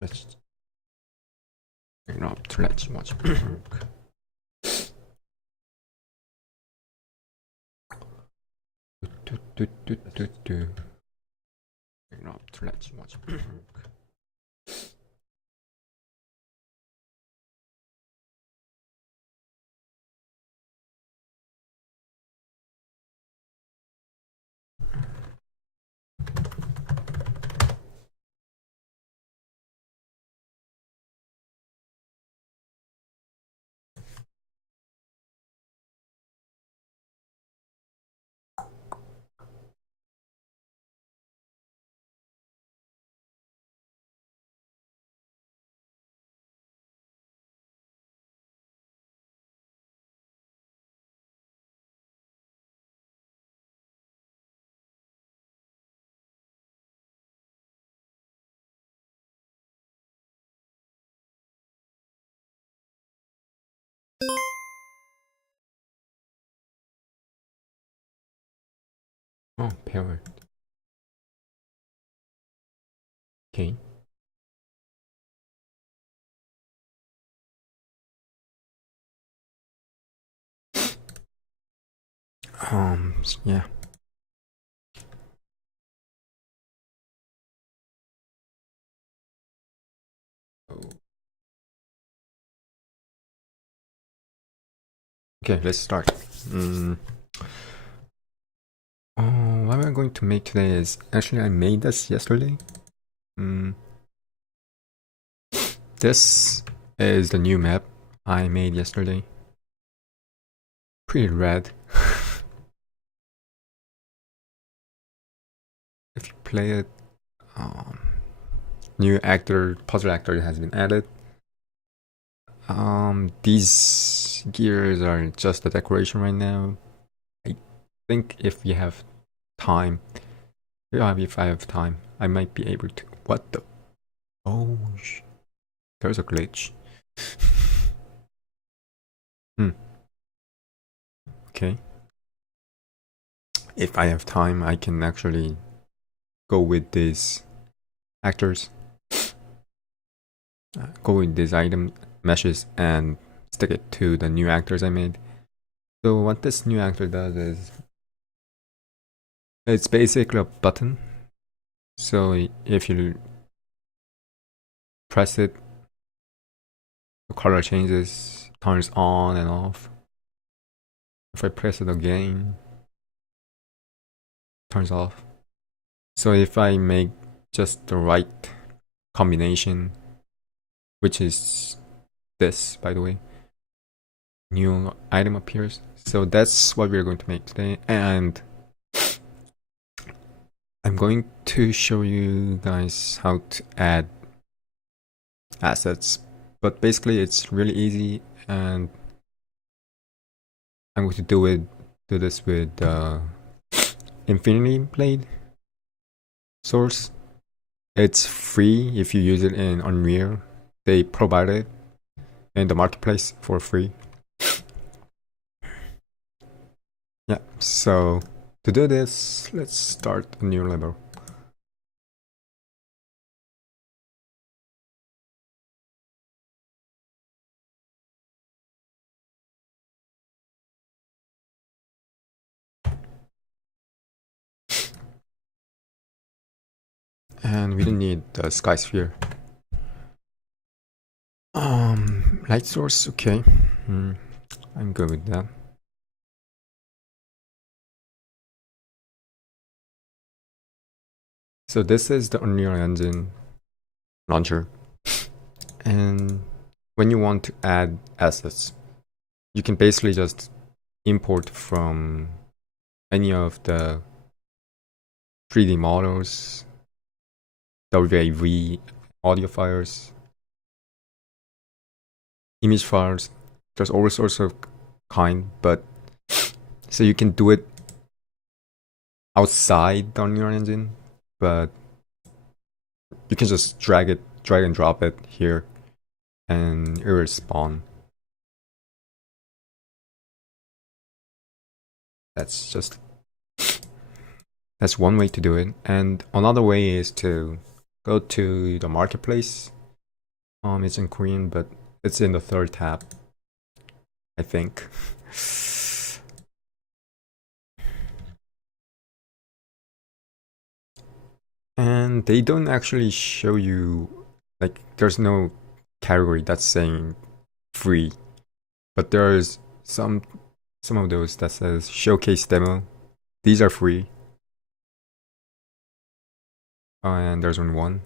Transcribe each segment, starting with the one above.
Let's not too much. Not too much. Oh, power. Okay. Yeah. Okay, let's start. What we're going to make today is actually I made this yesterday. This is the new map I made yesterday. Pretty rad. If you play it, new puzzle actor has been added. These gears are just a decoration right now. I think if you have time, if I have time, I might be able to. What the? Oh, there's a glitch. Okay. If I have time, I can actually go with these actors. Go with these item meshes and stick it to the new actors I made. So what this new actor does is it's basically a button. So if you press it, the color changes, turns on and off. If I press it again, turns off. So if I make just the right combination, which is this, by the way, new item appears. So that's what we're going to make today, and I'm going to show you guys how to add assets, but basically it's really easy, and I'm going to do this with Infinity Blade source. It's free if you use it in Unreal. They provide it in the marketplace for free. Yeah, so to do this, let's start a new level. And we don't need the sky sphere. Light source, okay. I'm good with that. So this is the Unreal Engine launcher. And when you want to add assets, you can basically just import from any of the 3D models, WAV audio files, image files. There's all sorts of kind, but so you can do it outside the Unreal Engine, but you can just drag and drop it here, and it will spawn. That's one way to do it, and another way is to go to the marketplace It's in Korean, but it's in the third tab, I think. And they don't actually show you, like, there's no category that's saying free, but there's some of those that says showcase demo. These are free. And there's one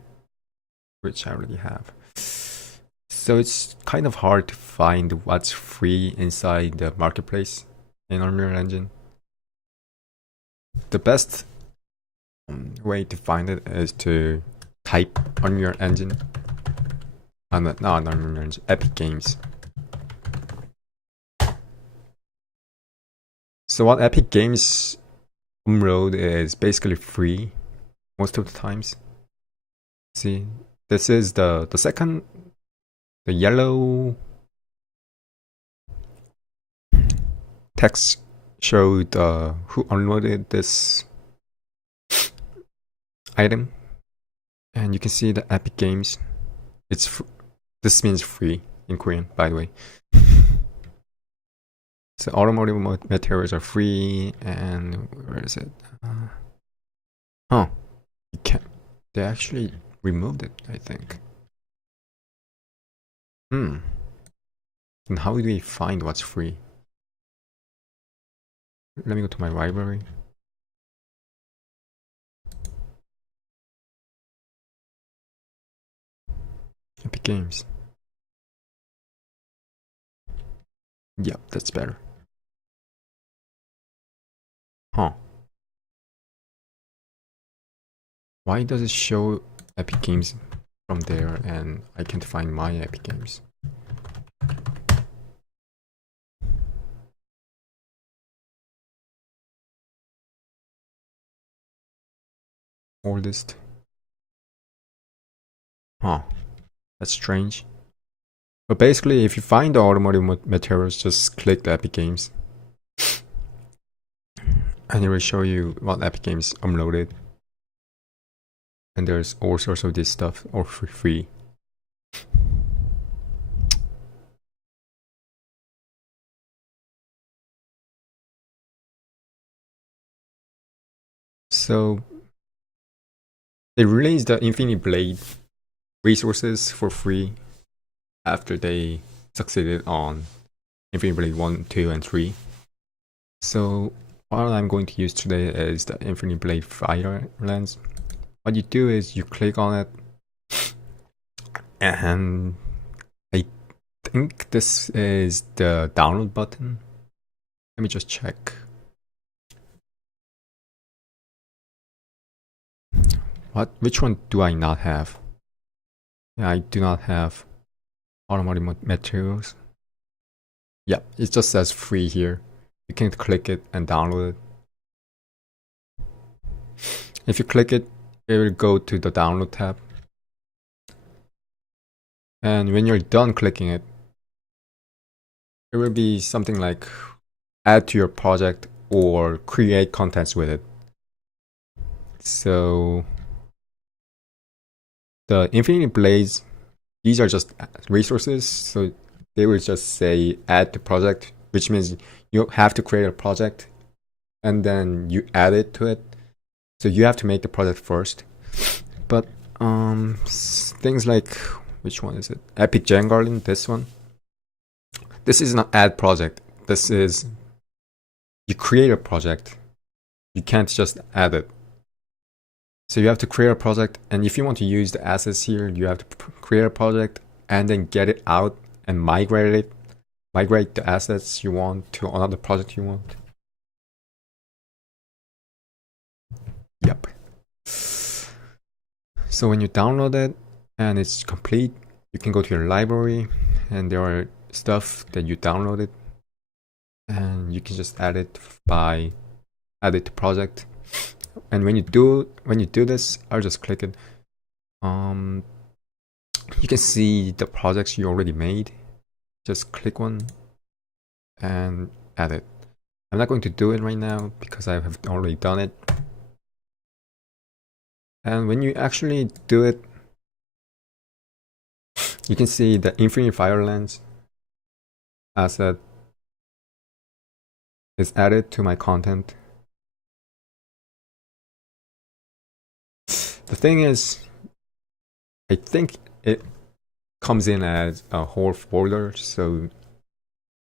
which I already have. So it's kind of hard to find what's free inside the marketplace in Unreal Engine. The best way to find it is to type Unreal Engine. Not Unreal Engine, Epic Games. So what Epic Games upload is basically free most of the times. See, this is the second, the yellow text showed who unloaded this item, and you can see the Epic Games. This means free in Korean, by the way. So automotive materials are free, and where is it? You can't. They actually removed it, I think. And how do we find what's free? Let me go to my library. Epic Games. Yep, that's better. Why does it show Epic Games from there and I can't find my Epic Games? Oldest. That's strange. But basically, if you find the automotive materials, just click the Epic Games. And it will show you what Epic Games uploaded. And there's all sorts of this stuff all for free. So they released the Infinity Blade resources for free after they succeeded on Infinity Blade 1, 2, and 3. So what I'm going to use today is the Infinity Blade Fire Lens. What you do is you click on it, and I think this is the download button. Let me just check. Which one do I not have? Yeah, I do not have automotive materials. Yep, it just says free here. You can click it and download it. If you click it, it will go to the download tab. And when you're done clicking it, it will be something like add to your project or create contents with it. So the Infinity Blades, these are just resources. So they will just say add to project, which means you have to create a project and then you add it to it. So you have to make the project first. But things like, which one is it? Epic Gen Garden, this one. This is not add project. This is you create a project. You can't just add it. So you have to create a project, and if you want to use the assets here, you have to create a project and then get it out and migrate the assets you want to another project you want. Yep. So when you download it and it's complete, you can go to your library and there are stuff that you downloaded and you can just add it to project. And when you do this, I'll just click it. You can see the projects you already made. Just click one and add it. I'm not going to do it right now because I have already done it. And when you actually do it, you can see the Infinite Firelens asset is added to my content. The thing is, I think it comes in as a whole folder, so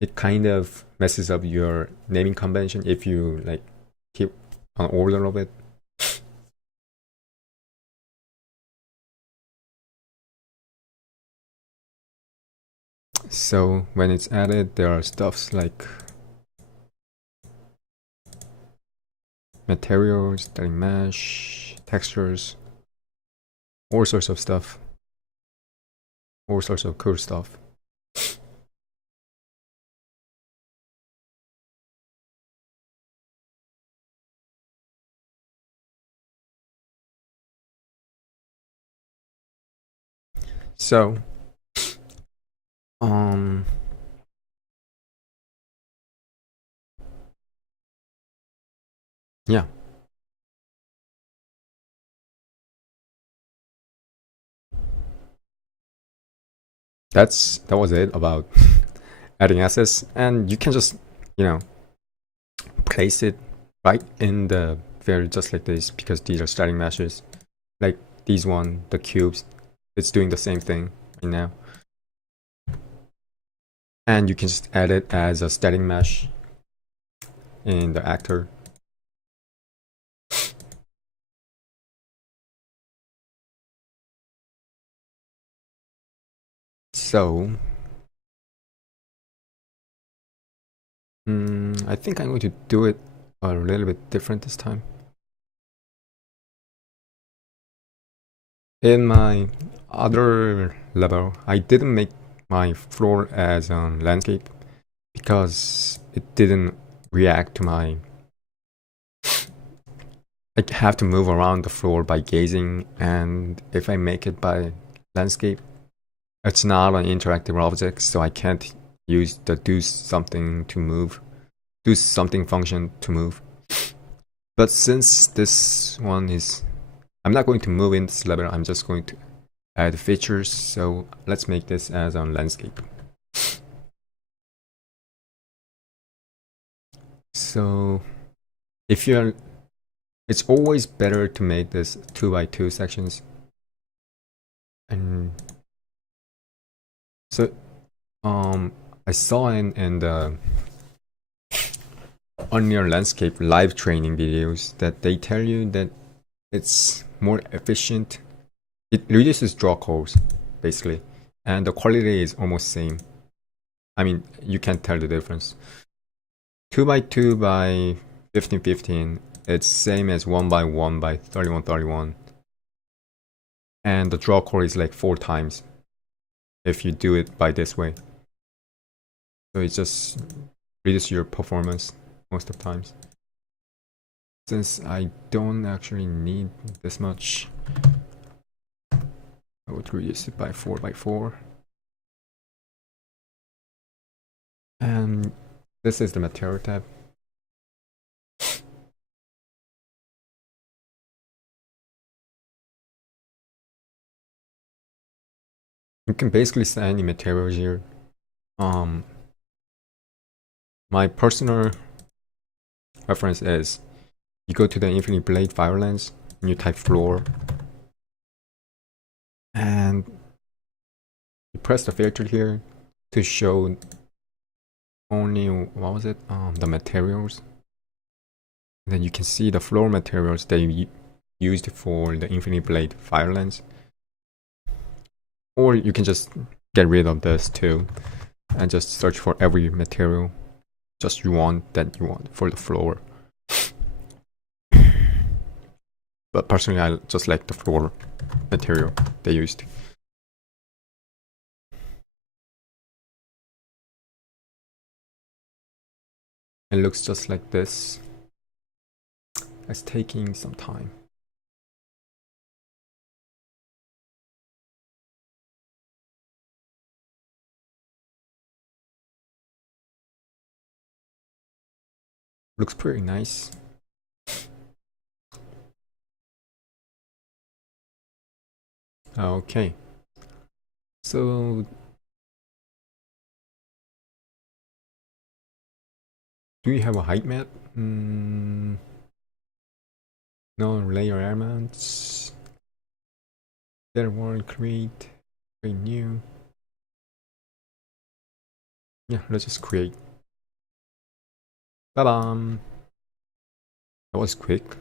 it kind of messes up your naming convention if you like keep an order of it. So when it's added, there are stuffs like materials, styling mesh, textures, all sorts of stuff, all sorts of cool stuff. So, yeah. That was it about adding assets, and you can just, you know, place it right in the very just like this, because these are styling meshes. Like these one, the cubes, it's doing the same thing right now. And you can just add it as a styling mesh in the actor. So, I think I'm going to do it a little bit different this time. In my other level, I didn't make my floor as a landscape because it didn't react to my... I have to move around the floor by gazing, and if I make it by landscape, it's not an interactive object, so I can't use the do something function to move. But since this one is... I'm not going to move in this level, I'm just going to add features, so let's make this as a landscape. So if you're... It's always better to make this 2x2 sections. And so I saw in the Unreal Landscape live training videos that they tell you that it's more efficient. It reduces draw calls, basically, and the quality is almost same. I mean, you can't tell the difference. 2x2 by 1515, it's same as 1x1 by 3131. And the draw call is like 4 times if you do it by this way. So it just reduces your performance most of the times. Since I don't actually need this much, I would reduce it by 4x4. And this is the material tab. You can basically set any materials here. My personal reference is you go to the Infinite Blade Firelens and you type floor, and you press the filter here to show only, what was it, the materials. And then you can see the floor materials they used for the Infinite Blade Firelens. Or you can just get rid of this too and just search for every material just you want for the floor. But personally, I just like the floor material they used. It looks just like this. It's taking some time. Looks pretty nice. Okay. So do we have a height map? No layer elements. There one create new. Yeah, let's just create. Ba-bam. That was quick.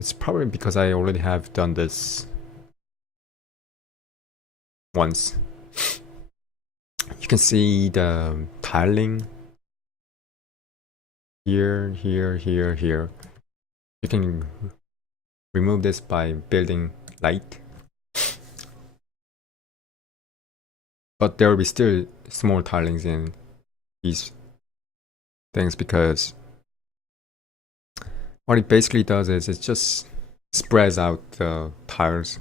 It's probably because I already have done this once. You can see the tiling here, here, here, here. You can remove this by building light. But there will be still small tilings in these things because what it basically does is it just spreads out the tiles.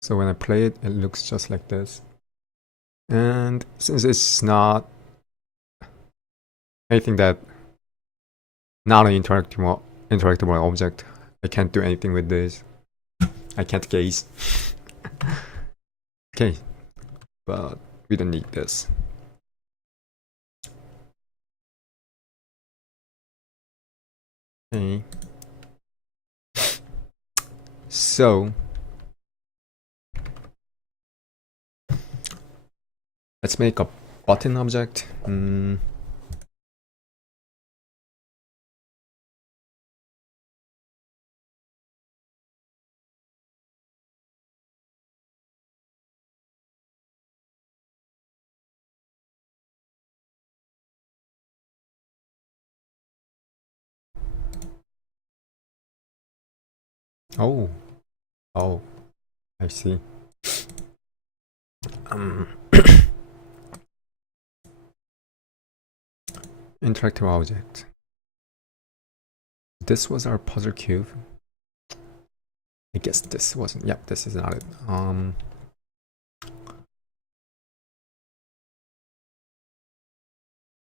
So when I play it, it looks just like this. And since it's not anything that not an interactable object, I can't do anything with this. I can't gaze. Okay, but we don't need this. Okay. So let's make a button object. Oh, I see. Interactive object. This was our puzzle cube. I guess this wasn't. Yep, this is not it.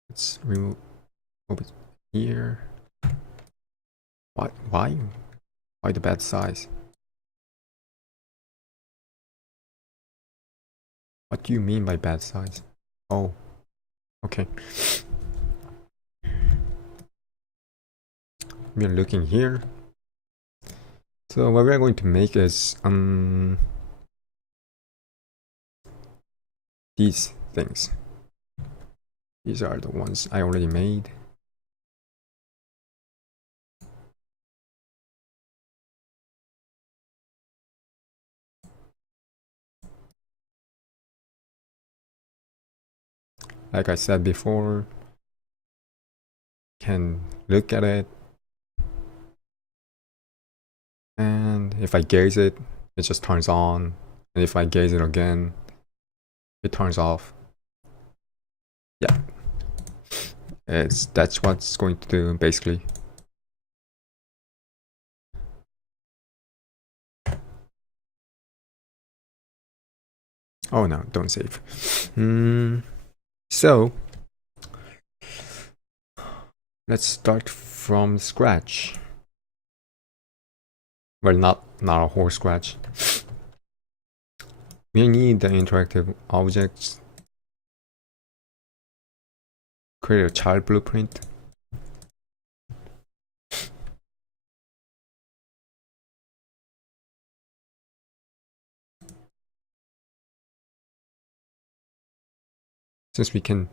Let's remove it here. What? Why? Why the bad size? What do you mean by bad size? Oh, okay. We're looking here. So what we're going to make is these things. These are the ones I already made. Like I said before, can look at it, and if I gaze it, it just turns on, and if I gaze it again, it turns off. Yeah, that's what it's going to do basically. Oh no, don't save. So let's start from scratch. Well, not a whole scratch. We need the interactive objects. Create a child blueprint. Since we can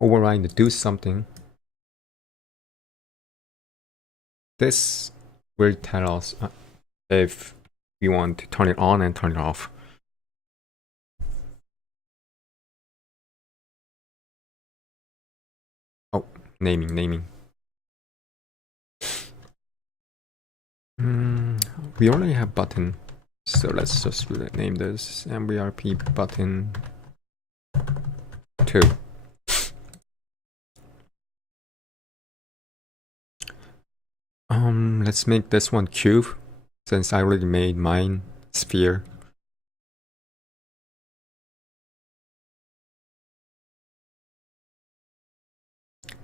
override the do something, this will tell us if we want to turn it on and turn it off. Oh, naming. We already have button, so let's just name this MBRP button 2. Let's make this one cube, since I already made mine sphere.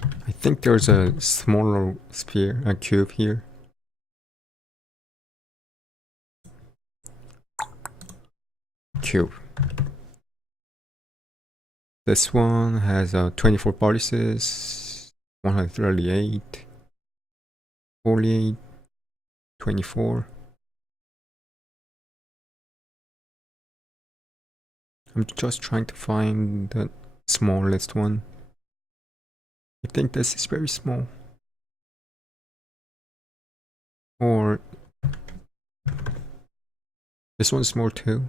I think there's a smaller sphere, a cube here. cube. This one has 24 vertices, 138, 48, 24. I'm just trying to find the smallest one. I think this is very small. Or this one's small too.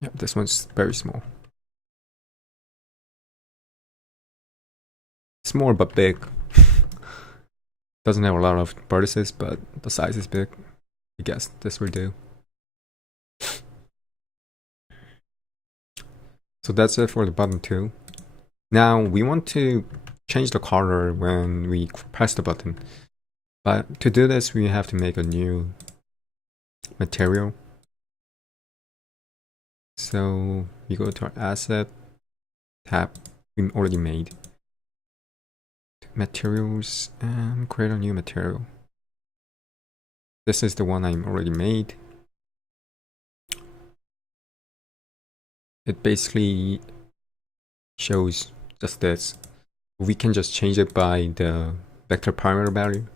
Yeah, this one's very small. Small but big. Doesn't have a lot of vertices, but the size is big. I guess this will do. So that's it for the button 2. Now we want to change the color when we press the button. But to do this, we have to make a new material. So we go to our asset tab we already made. Materials and create a new material. This is the one I already made. It basically shows just this. We can just change it by the vector parameter value.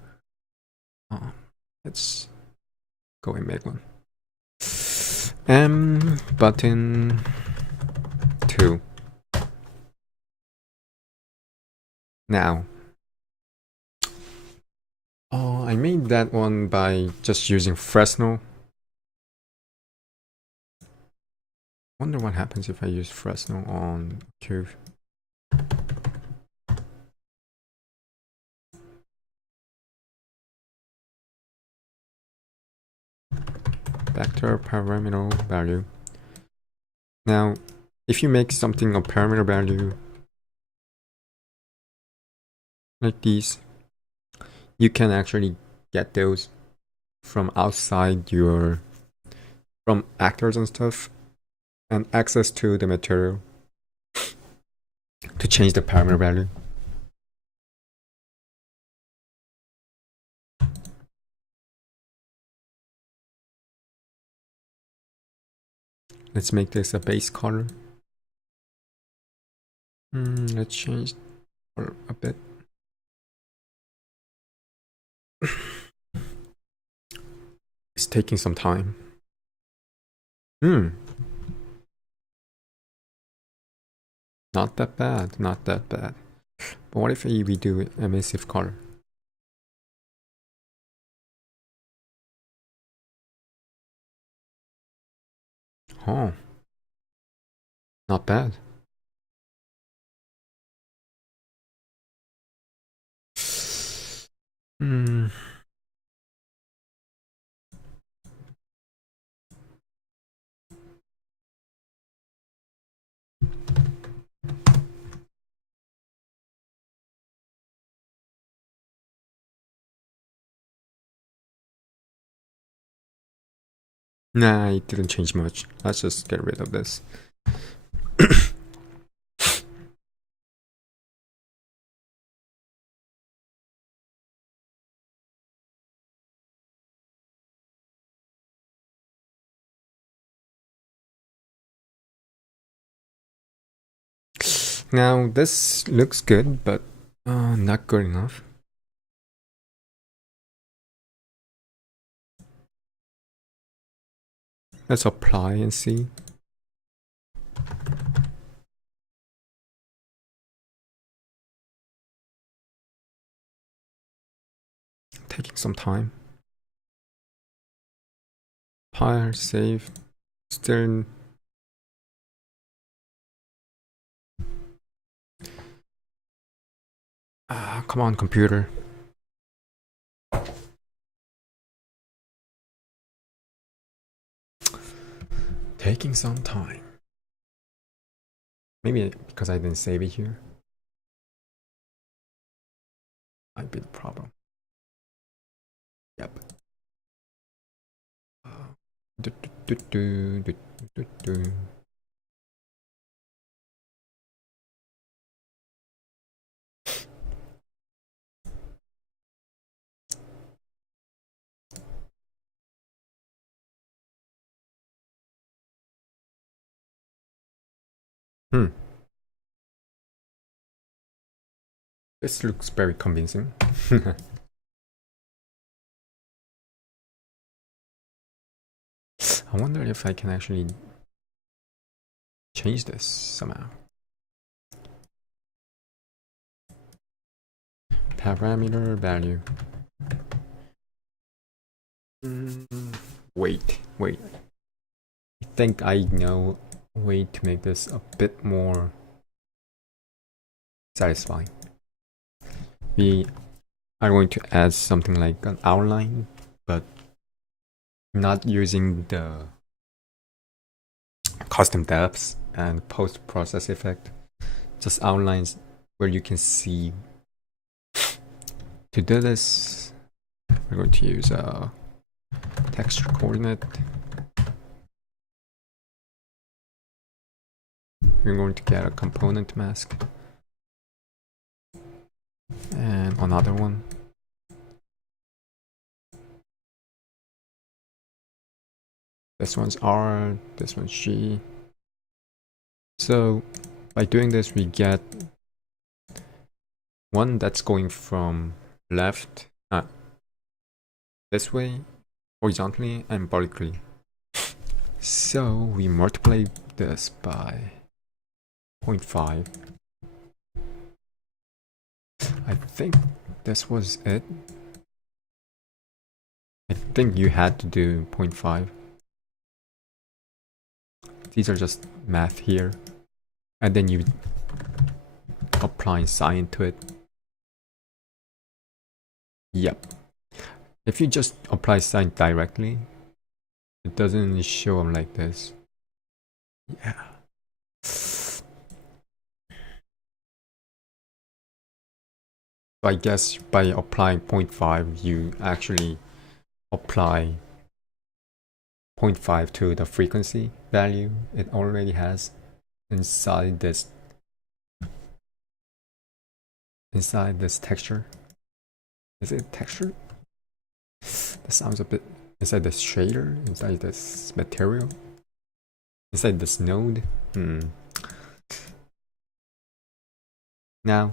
Let's go and make one. Button 2. Now, I made that one by just using Fresnel. Wonder what happens if I use Fresnel on cube. Vector parameter value. Now, if you make something a parameter value like these, you can actually get those from outside from actors and stuff, and access to the material to change the parameter value. Let's make this a base color. Let's change color a bit. It's taking some time. Not that bad, not that bad. But what if we do emissive color? Oh, not bad. Nah, it didn't change much. Let's just get rid of this. Now this looks good, but not good enough. Let's apply and see. Taking some time. File, save, still. Come on, computer. Taking some time. Maybe because I didn't save it here. Might be the problem. Yep. Do, do, do, do, do, do. Hmm. This looks very convincing. I wonder if I can actually change this somehow. Parameter value. Wait. I think I know a way to make this a bit more satisfying. We are going to add something like an outline, but not using the custom depths and post-process effect. Just outlines where you can see. To do this, we're going to use a texture coordinate. We're going to get a component mask and another one. This one's R, this one's G. So by doing this, we get one that's going from left this way, horizontally and vertically. So we multiply this by 0.5. I think this was it. I think you had to do 0.5. These are just math here. And then you apply sine to it. Yep. If you just apply sine directly, it doesn't show them like this. Yeah. So I guess by applying 0.5, you actually apply 0.5 to the frequency value it already has inside this texture. Is it texture? That sounds a bit inside this shader, inside this material, inside this node. Now,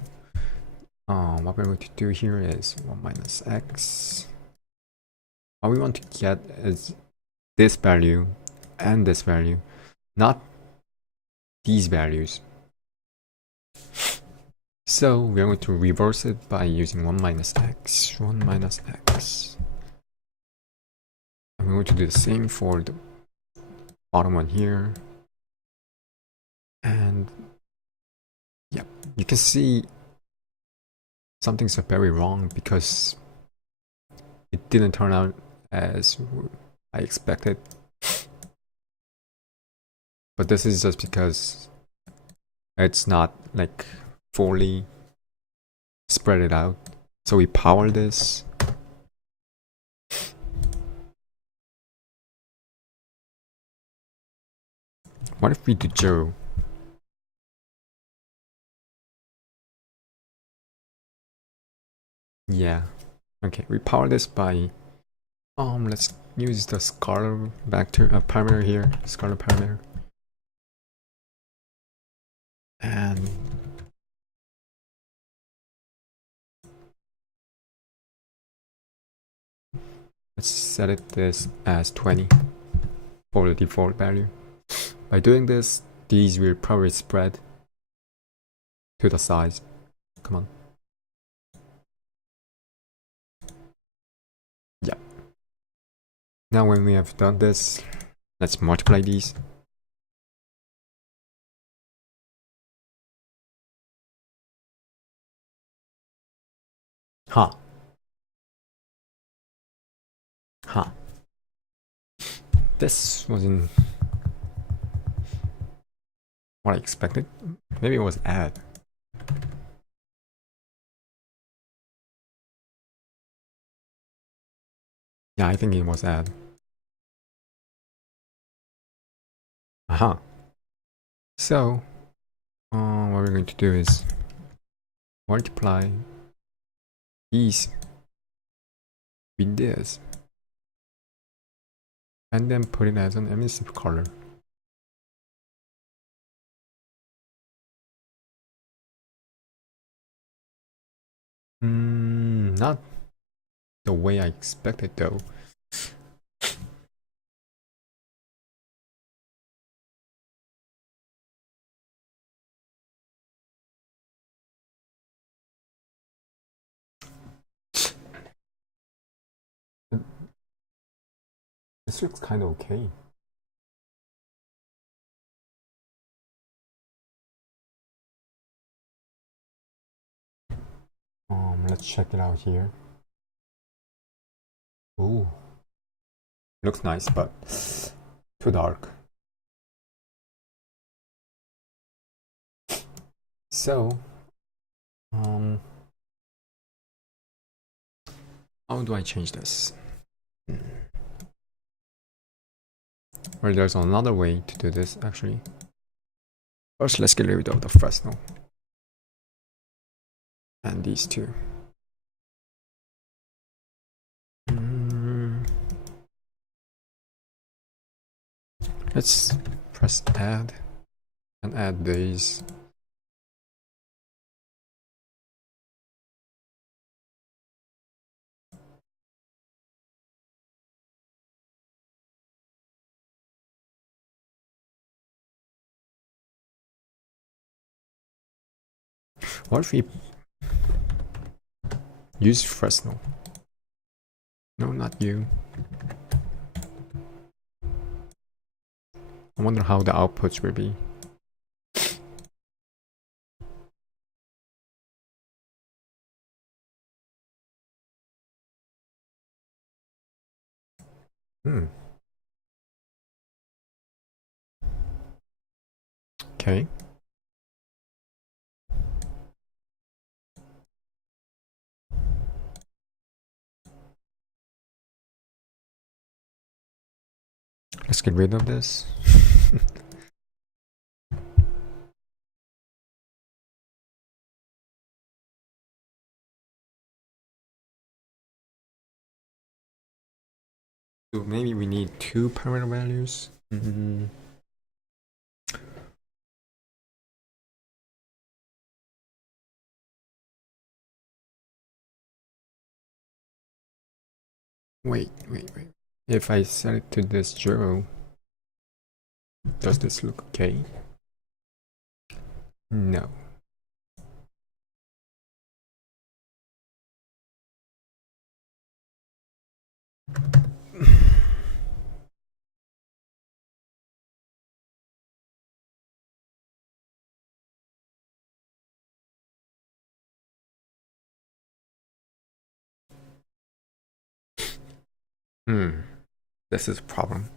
what we're going to do here is 1 minus x. What we want to get is this value and this value, not these values. So we're going to reverse it by using 1 minus x, 1 minus x. And we're going to do the same for the bottom one here. And yep, you can see something's very wrong because it didn't turn out as I expected. But this is just because it's not like fully spread it out. So we power this. What if we do 0? Yeah. Okay, we power this by let's use the scalar vector parameter here, scalar parameter. And let's set it this as 20 for the default value. By doing this, these will probably spread to the sides. Come on. Yeah. Now when we have done this, let's multiply these. Huh. This wasn't what I expected. Maybe it was add. Yeah, I think it was add. Aha. So, what we're going to do is multiply these with this, and then put it as an emissive color. Not the way I expected though. This looks kind of okay. Let's check it out here. Ooh, looks nice, but too dark. So, how do I change this? Well, there's another way to do this actually. First, let's get rid of the Fresnel and these two. Let's press add and add these. What if we use Fresnel? No, not you. I wonder how the outputs will be. Okay. Let's get rid of this. So maybe we need two parameter values. Wait. If I set it to this 0, does this look okay? No. This is a problem.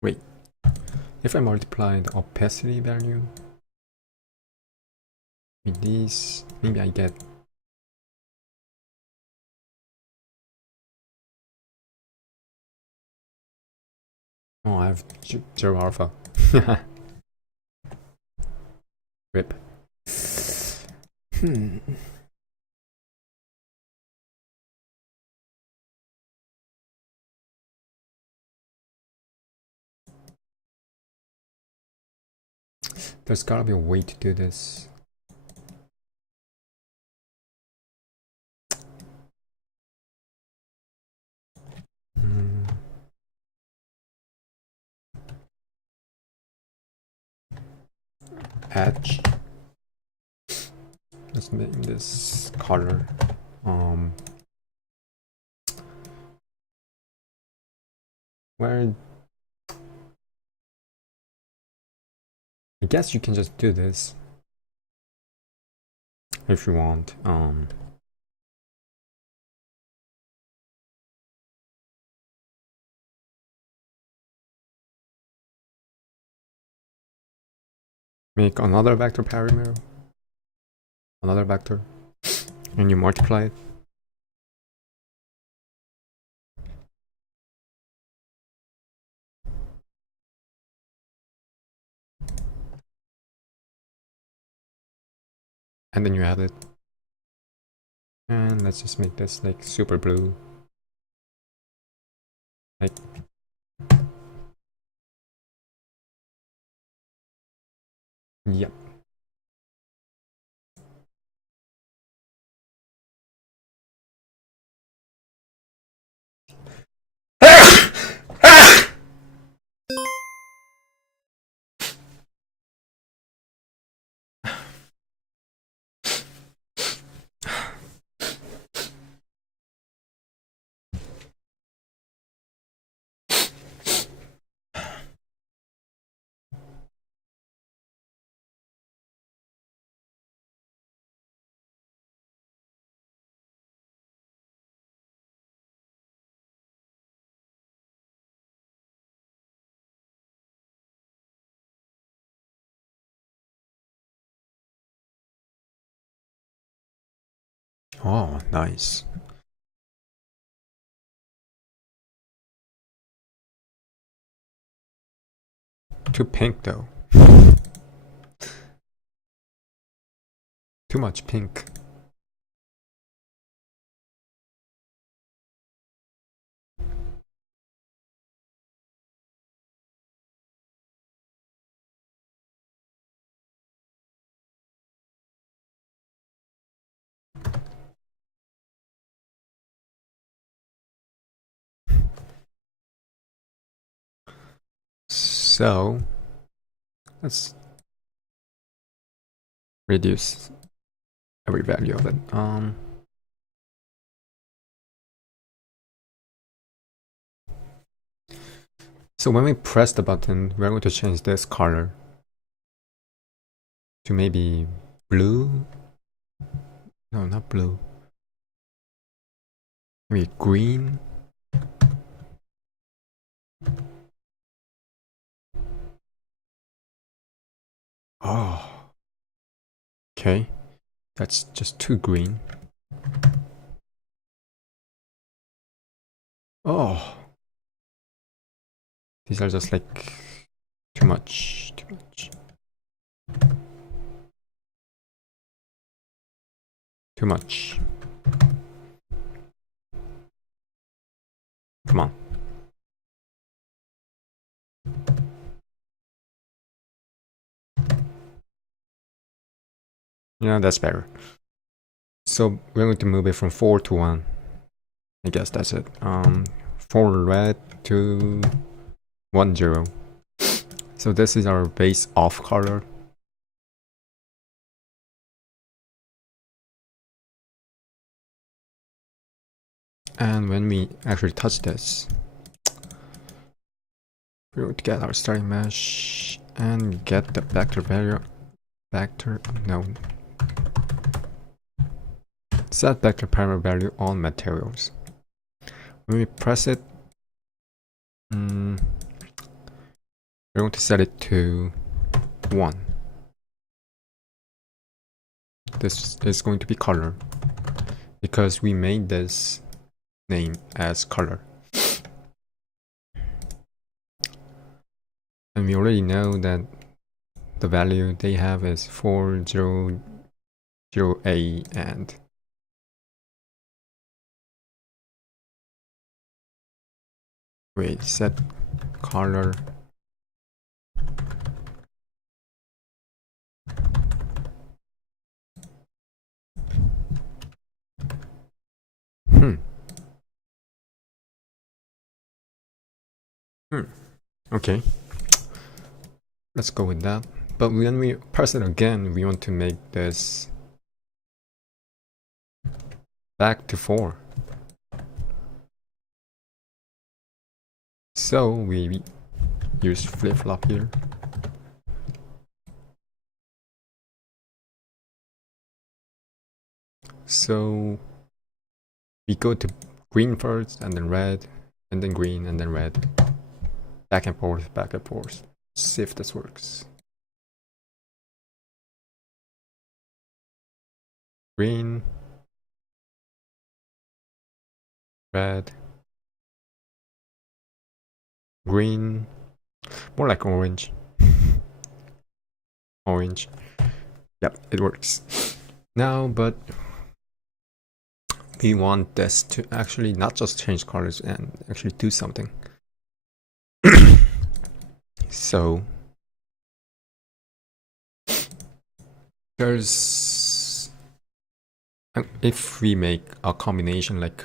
Wait, if I multiply the opacity value with these, maybe I get I have 0 alpha. Rip. There's gotta be a way to do this. Edge. Let's make this color. Where I guess you can just do this if you want. Make another vector parameter, another vector, and you multiply it. And then you add it. And let's just make this like super blue. Like, yep. Oh, nice. Too pink though. Too much pink. So let's reduce every value of it. So when we press the button, we're going to change this color to maybe blue. No, not blue. Maybe green. Oh. Okay. That's just too green. Oh. These are just like too much. Too much. Too much. Come on. Yeah, that's better. So we're going to move it from 4 to 1. I guess that's it. 4 red to 1 0. So this is our base off color. And when we actually touch this, we're going to get our starting mesh and get the vector value. Set vector parameter value on materials. When we press it, we're going to set it to 1. This is going to be color because we made this name as color. And we already know that the value they have is 400A and wait, set color. Okay. Let's go with that. But when we press it again, we want to make this back to 4. So we use flip-flop here. So we go to green first, and then red, and then green, and then red. Back and forth, back and forth. See if this works. Green, red, green, more like orange. Orange. Yep, it works. Now, but we want this to actually not just change colors and actually do something. So there's, if we make a combination like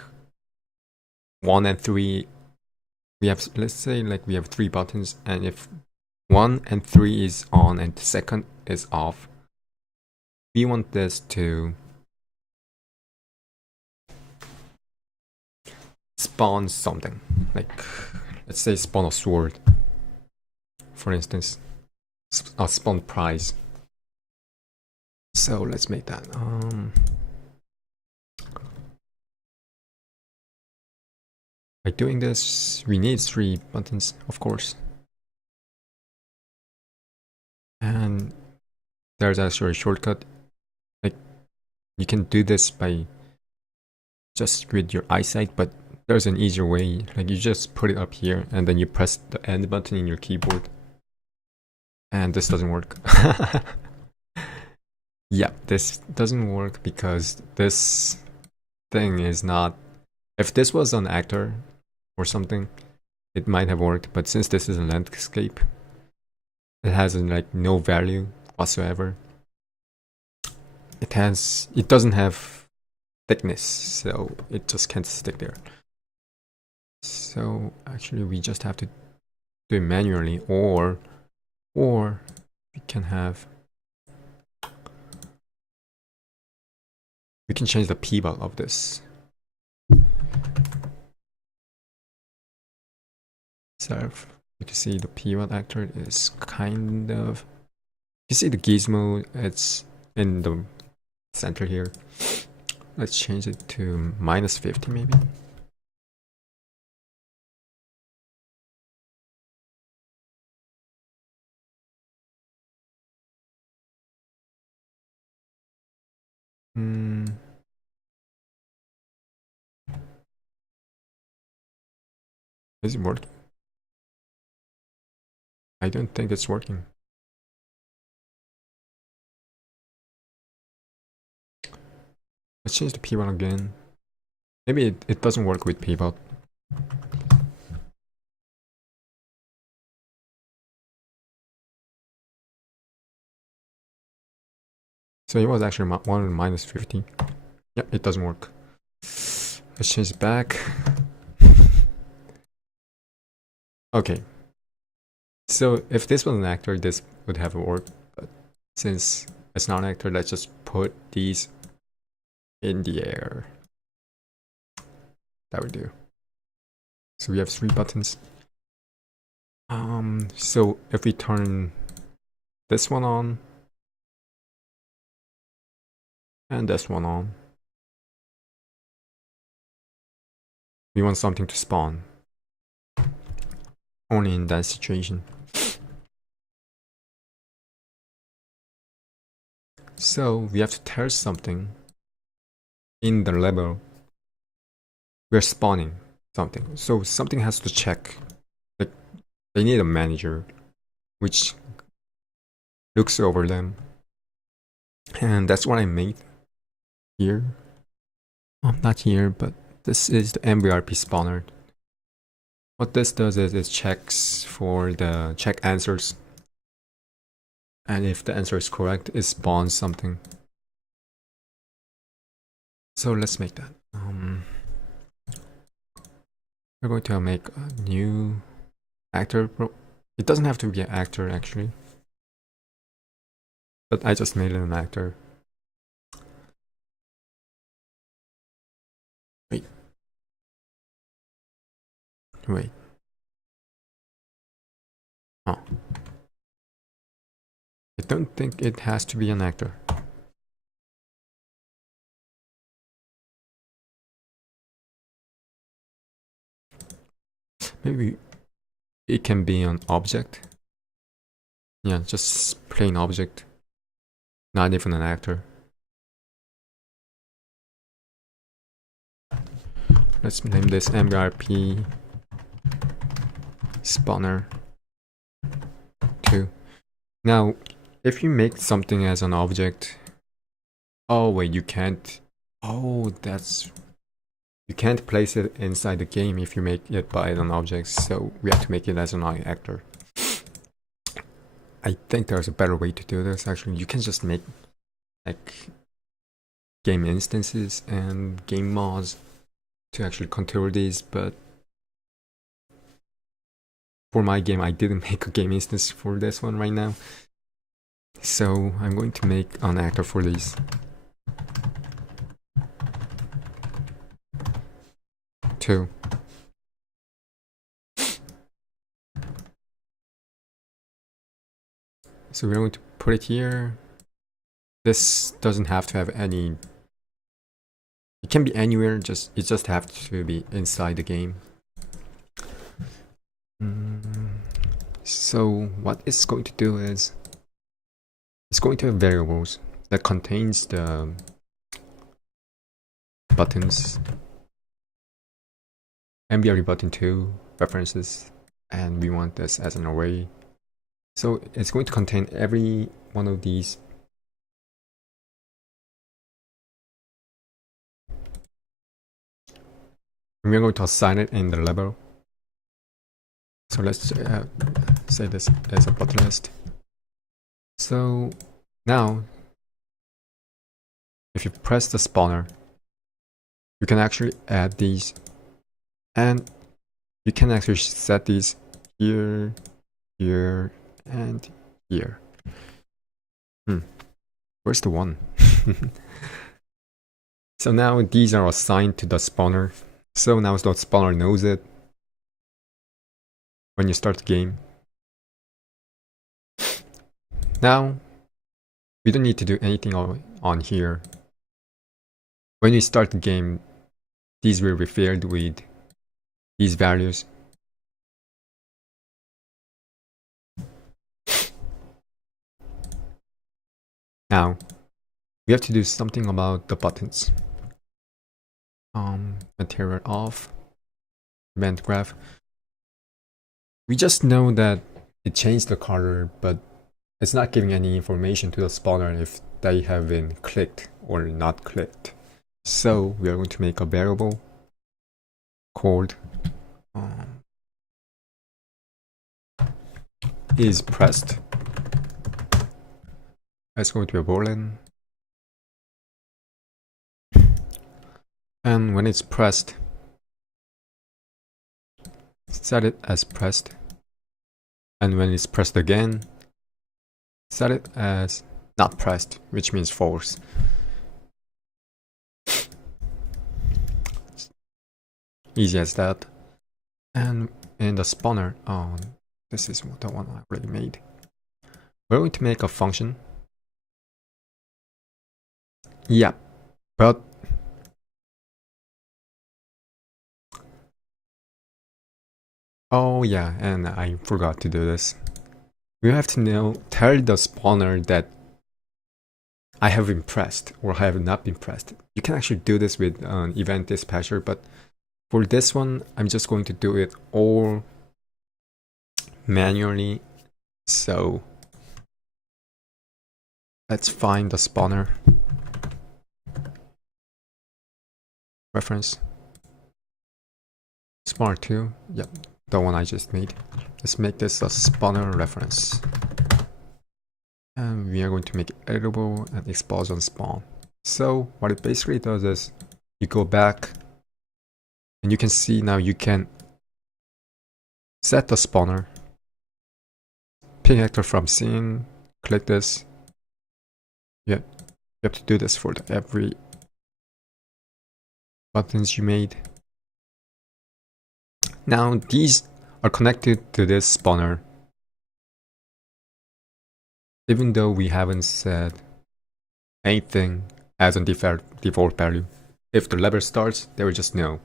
1 and 3, we have, let's say like we have 3 buttons, and if 1 and 3 is on and the second is off, we want this to spawn something, like let's say spawn a sword, for instance, a spawn prize. So let's make that. By doing this, we need 3 buttons, of course. And there's actually a shortcut. Like, you can do this by just with your eyesight, but there's an easier way. Like, you just put it up here and then you press the end button in your keyboard. And this doesn't work. Yeah, this doesn't work because this thing is not... If this was an actor or something, it might have worked, but since this is a landscape, it has like no value whatsoever. It doesn't have thickness, so it just can't stick there. So actually we just have to do it manually, or we can change the pivot of this. So you can see the pivot actor is kind of, you see the gizmo, it's in the center here. Let's change it to -50 maybe. Is it working? I don't think it's working. Let's change the pivot again. Maybe it doesn't work with pivot. So it was actually -50. Yeah, it doesn't work. Let's change it back. Okay. So if this was an actor, this would have worked. But since it's not an actor, let's just put these in the air. That would do. So we have 3 buttons. So if we turn this one on and this one on, we want something to spawn. Only in that situation. So we have to tell something in the level we're spawning something. So something has to check. Like, they need a manager which looks over them. And that's what I made here. Not here, but this is the MVRP spawner. What this does is it checks for the check answers. And if the answer is correct, it spawns something. So let's make that. We're going to make a new actor. It doesn't have to be an actor actually, but I just made it an actor. Wait. Oh. I don't think it has to be an actor. Maybe it can be an object. Yeah, just plain object. Not even an actor. Let's name this MVRP spawner 2. Now, if you make something as an object, oh wait, you can't. Oh, that's you can't place it inside the game if you make it by an object, so we have to make it as an actor. I think there's a better way to do this. Actually, you can just make like game instances and game mods to actually control these, but for my game I didn't make a game instance for this one right now, so I'm going to make an actor for these. Two. So we're going to put it here. This doesn't have to have any, it can be anywhere, it just have to be inside the game. So what it's going to do is, it's going to have variables that contains the buttons, MBRE button 2 references, and we want this as an array. So it's going to contain every one of these. And we're going to assign it in the level. So let's say this as a button list. So now, if you press the spawner, you can actually add these, and you can actually set these here, here, and here. Where's the one? So now these are assigned to the spawner. So now the spawner knows it when you start the game. Now we don't need to do anything on here. When you start the game, these will be filled with these values. Now we have to do something about the buttons. Material off, event graph. We just know that it changed the color, but it's not giving any information to the spawner if they have been clicked or not clicked. So we are going to make a variable called is pressed. It's going to be a boolean. And when it's pressed, set it as pressed. And when it's pressed again, set it as not pressed, which means false. Easy as that. And in the spawner, this is the one I already made. We're going to make a function. Yeah, but oh yeah, and I forgot to do this. We have to tell the spawner that I have been pressed or I have not been pressed. You can actually do this with an event dispatcher, but for this one, I'm just going to do it all manually. So let's find the spawner reference. Spawner 2, yep, the one I just made. Let's make this a spawner reference. And we are going to make it editable and expose on spawn. So what it basically does is you go back and you can see now you can set the spawner, pick actor from scene, click this. Yeah, you have to do this for every buttons you made. Now these are connected to this spawner, even though we haven't said anything as a default value. If the level starts, they will just know.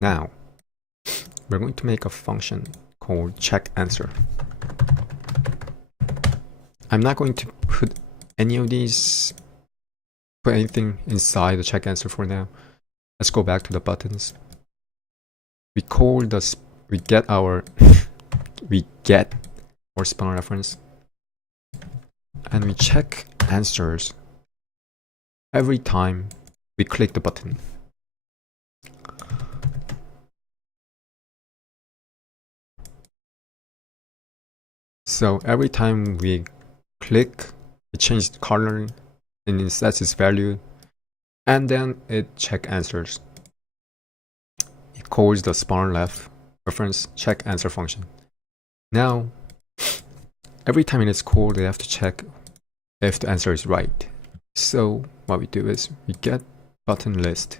Now we're going to make a function called check answer. I'm not going to put any of these, put anything inside the check answer for now. Let's go back to the buttons. We call this, we get our spawner reference and we check answers every time we click the button. So every time we click, it changes the color and it sets its value, and then it check answers. It calls the spawn left reference check answer function. Now, every time it is called, they have to check if the answer is right. So what we do is we get button list.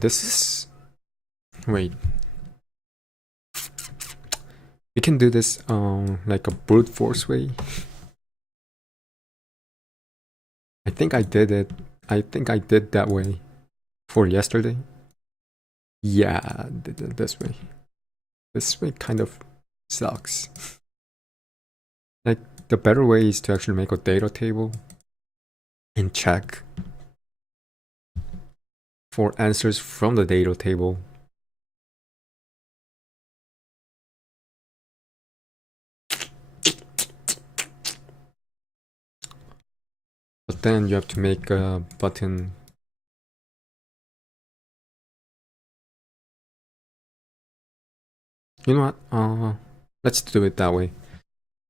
This is, wait. We can do this like a brute force way. I think I did it. I think I did that way for yesterday. Yeah, I did it this way. This way kind of sucks. Like, the better way is to actually make a data table and check for answers from the data table. But then you have to make a button. You know what? Let's do it that way.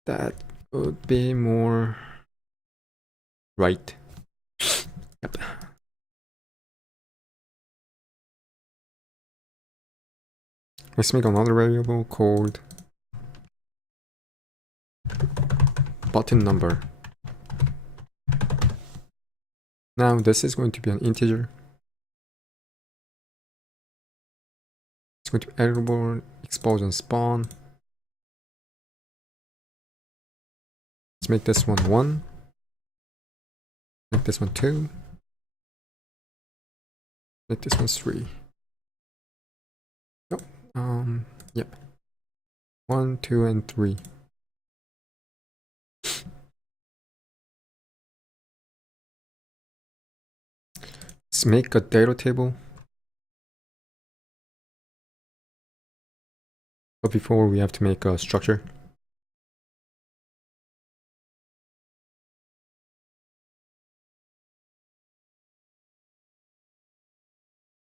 That would be more right. Yep. Let's make another variable called button number. Now this is going to be an integer. It's going to be editable, expose and spawn. Let's make this one 1. Make this one 2. Make this one 3. Oh, yep. 1, 2, and 3. Let's make a data table. But before, we have to make a structure.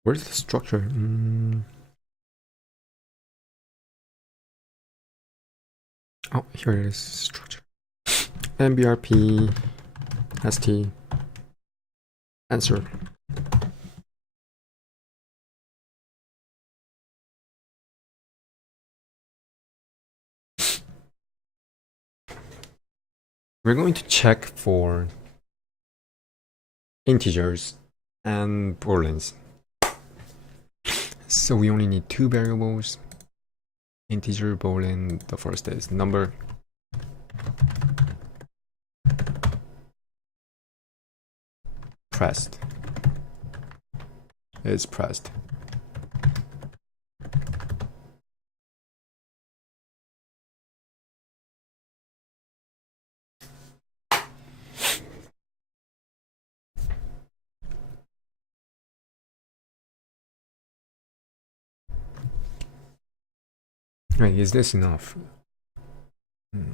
Where's the structure? Oh, here it is. Structure. MBRP st answer. We're going to check for integers and booleans. So we only need 2 variables. Integer, boolean. The first is number. Pressed is pressed. Wait, is this enough?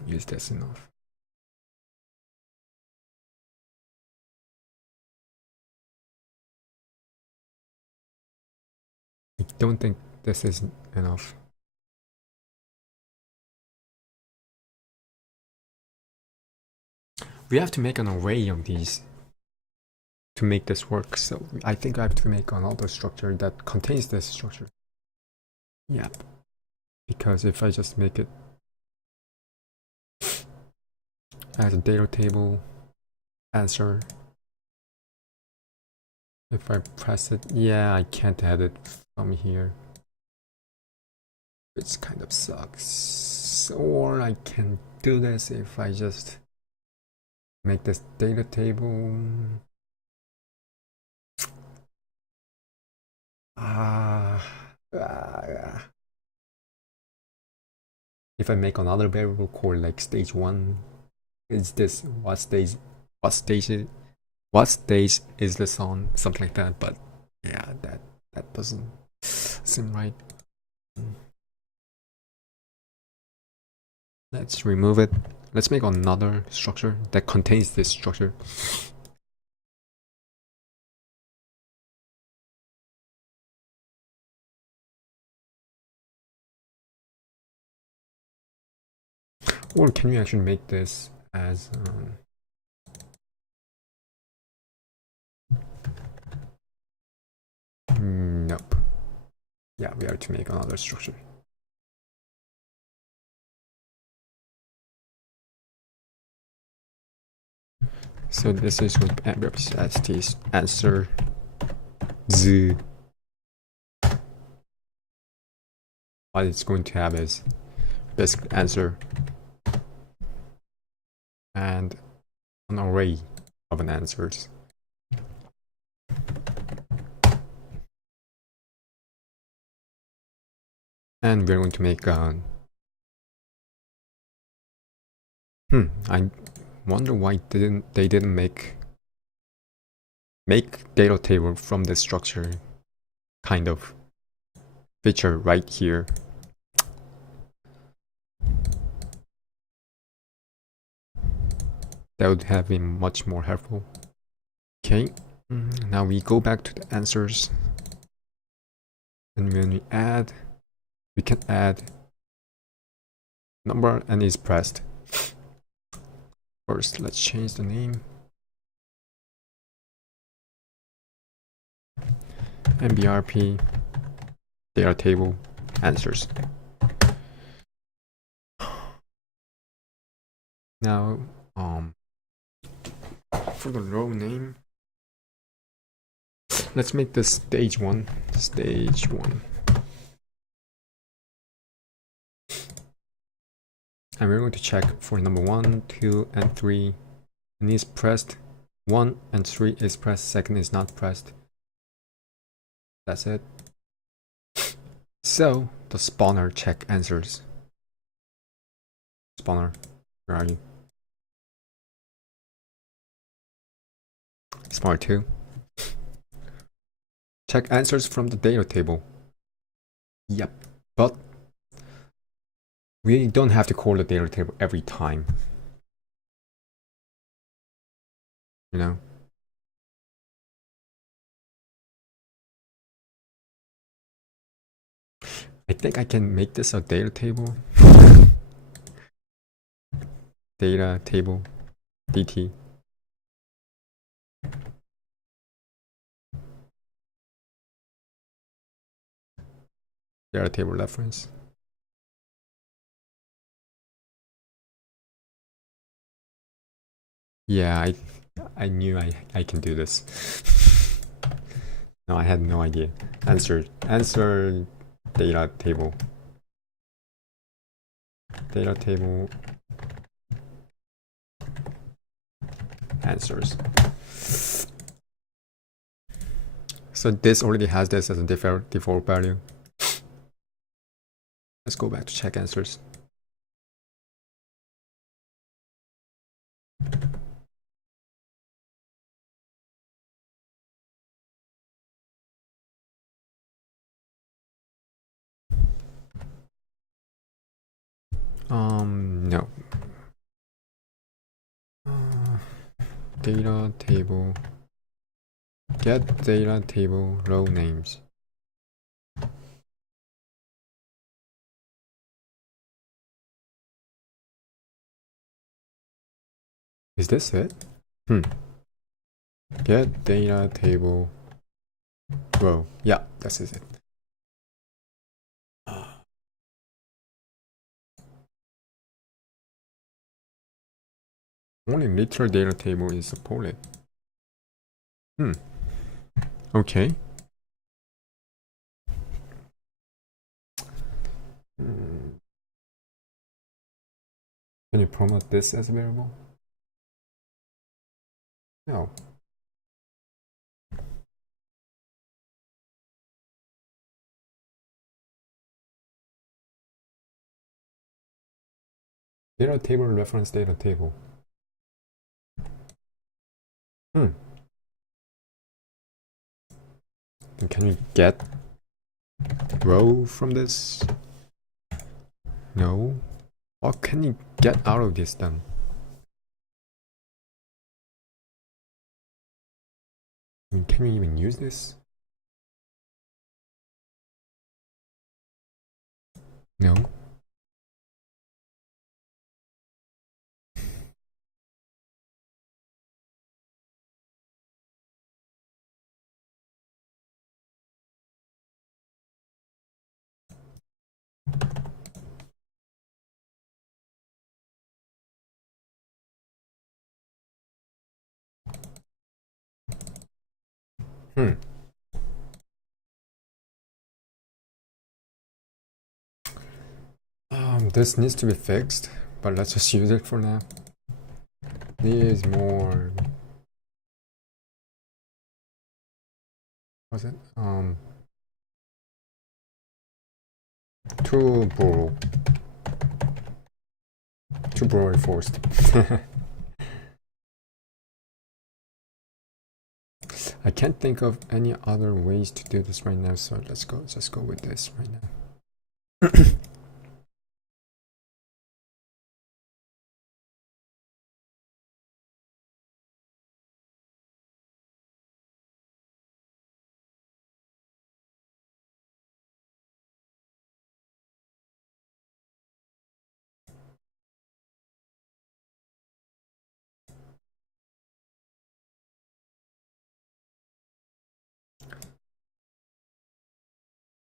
Is this enough? I don't think this is enough. We have to make an array of these to make this work, so I think I have to make another structure that contains this structure. Yeah, because if I just make it as a data table answer, if I press it, yeah, I can't add it from here, which kind of sucks. Or I can do this if I just make this data table If I make another variable called like stage 1, is this what stage is this on, something like that. But yeah, that doesn't seem right. Let's remove it. Let's make another structure that contains this structure. Or can we actually make this as nope. Yeah, we have to make another structure. So this is what represents answer z. What it's going to have is basic answer and an array of an answers. And we're going to make I wonder why they didn't make data table from this structure kind of feature right here. That would have been much more helpful. Okay, now we go back to the answers, and when we add, we can add number and is pressed. First, let's change the name. MBRP data table answers. Now, for the row name, let's make this stage 1. And we're going to check for number 1, 2, and 3. And is pressed. 1 and 3 is pressed. Second is not pressed. That's it. So the spawner check answers. Spawner, where are you? Spawner 2. Check answers from the data table. Yep, but we don't have to call the data table every time. You know? I think I can make this a data table. Data table dt. Data table reference. Yeah, I knew I can do this. No, I had no idea. Answer data table. Data table answers. So this already has this as a default value. Let's go back to check answers. No. Data table. Get data table row names. Is this it? Get data table row. Yeah, this is it. Only literal data table is supported. Okay. Can you promote this as a variable? No. Data table, reference data table. And can we get row from this? No. What can you get out of this then? I mean, can we even use this? No. This needs to be fixed, but let's just use it for now. Needs more. What's it? To borrow reinforced. I can't think of any other ways to do this right now, so let's just go with this right now.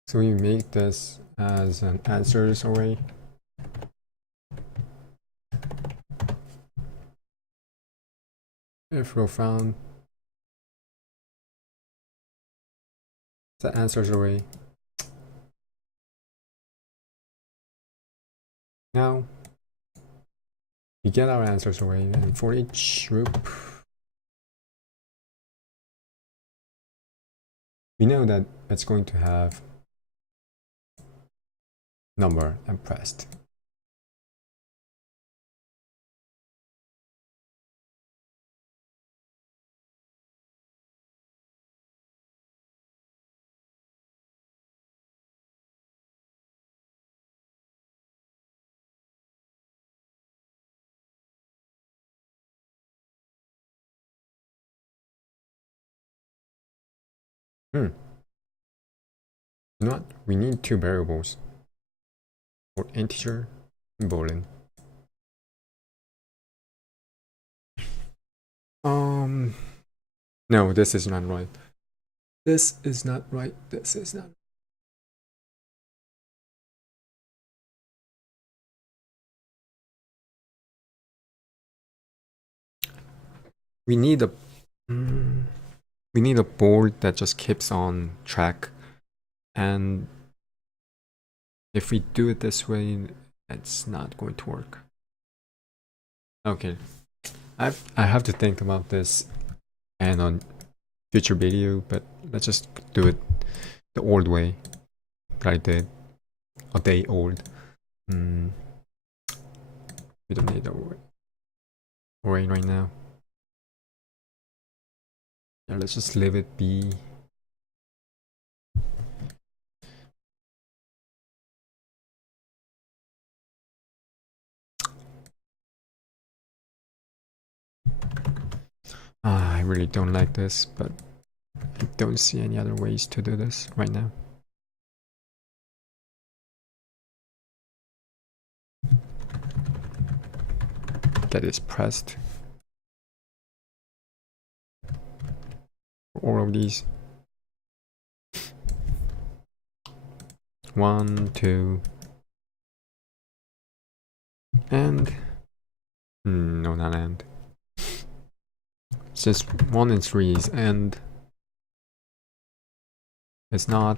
So we make this as an answers array. If row found, the answers array. Now we get our answers array, and for each group, we know that it's going to have number and pressed. You know what? We need two variables for integer and boolean. No, this is not right. This is not right. This is not. We need a board that just keeps on track, and if we do it this way, it's not going to work. Okay, I have to think about this and on future video, but let's just do it the old way that I did a day old. We don't need the array right now. Yeah, let's just leave it be. I really don't like this, but I don't see any other ways to do this right now. That is pressed for all of these. 1, 2, and no, not and. Since 1 and 3 is and, it's not.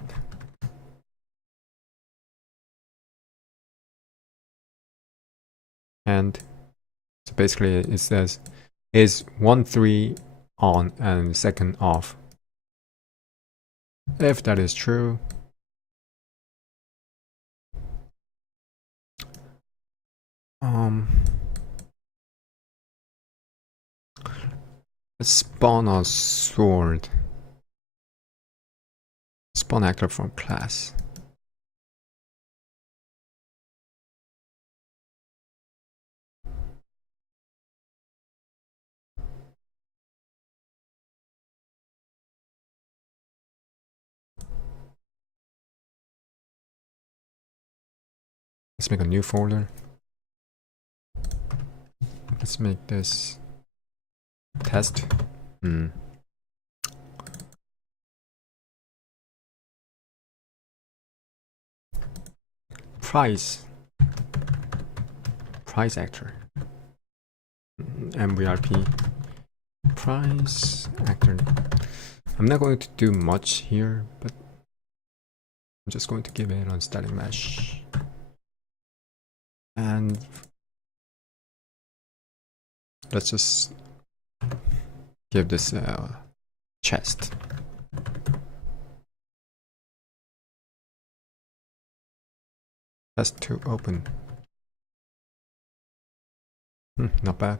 And so basically it says is 1, 3 on and second off. If that is true, Let's spawn a sword. Spawn actor from class. Let's make a new folder. Let's make this test. Price actor. MVRP. Price actor. I'm not going to do much here, but I'm just going to give it on static mesh. And let's just give this a chest. Chest to open. Not bad.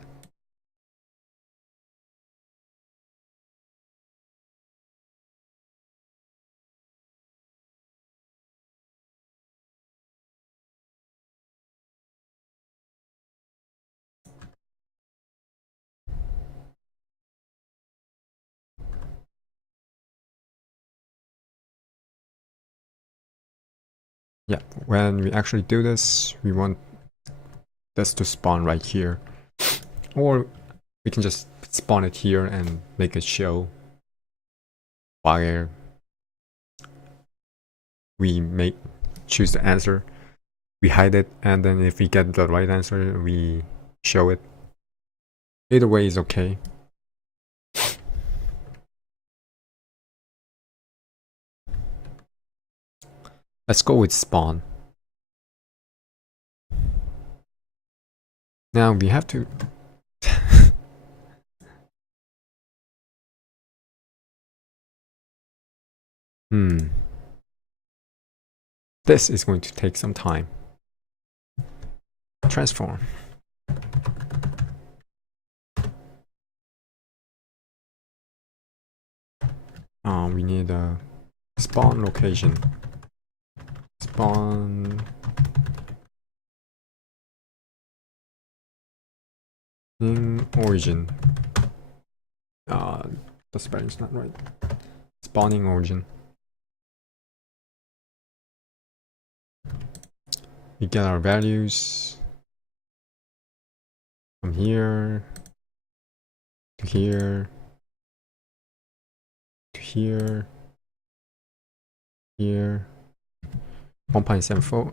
Yeah, when we actually do this, we want this to spawn right here. Or we can just spawn it here and make it show while we choose the answer. We hide it, and then if we get the right answer, we show it. Either way is okay. Let's go with spawn. Now we have to This is going to take some time. Transform. We need a spawn location. Spawn in origin. The spelling's not right. Spawning origin. We get our values from here to here to here, here, 1.74,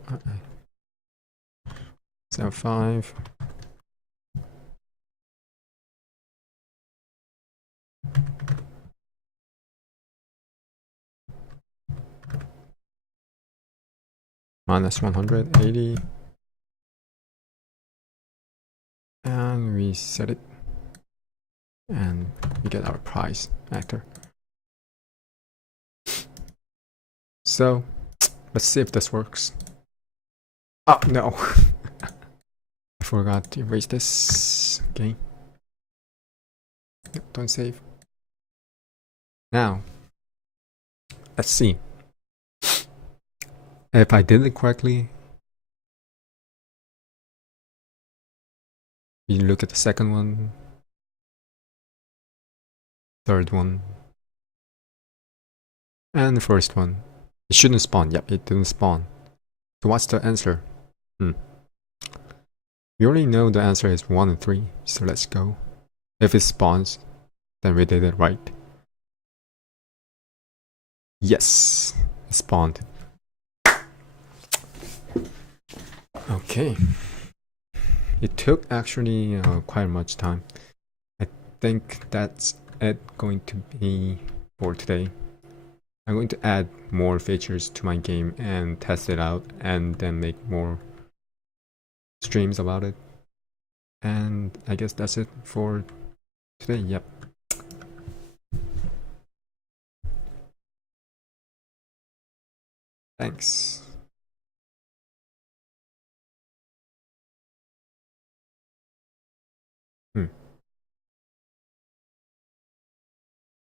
75. Minus 180, and we set it, and we get our price actor. So let's see if this works. Oh no. I forgot to erase this. Okay, yep, don't save. Now let's see if I did it correctly. You look at the second one, third one, and the first one. It shouldn't spawn. Yep, it didn't spawn. So what's the answer? We already know the answer is 1 and 3, so let's go. If it spawns, then we did it right. Yes, it spawned. Okay. It took actually quite much time. I think that's it going to be for today. I'm going to add more features to my game and test it out and then make more streams about it. And I guess that's it for today. Yep. Thanks.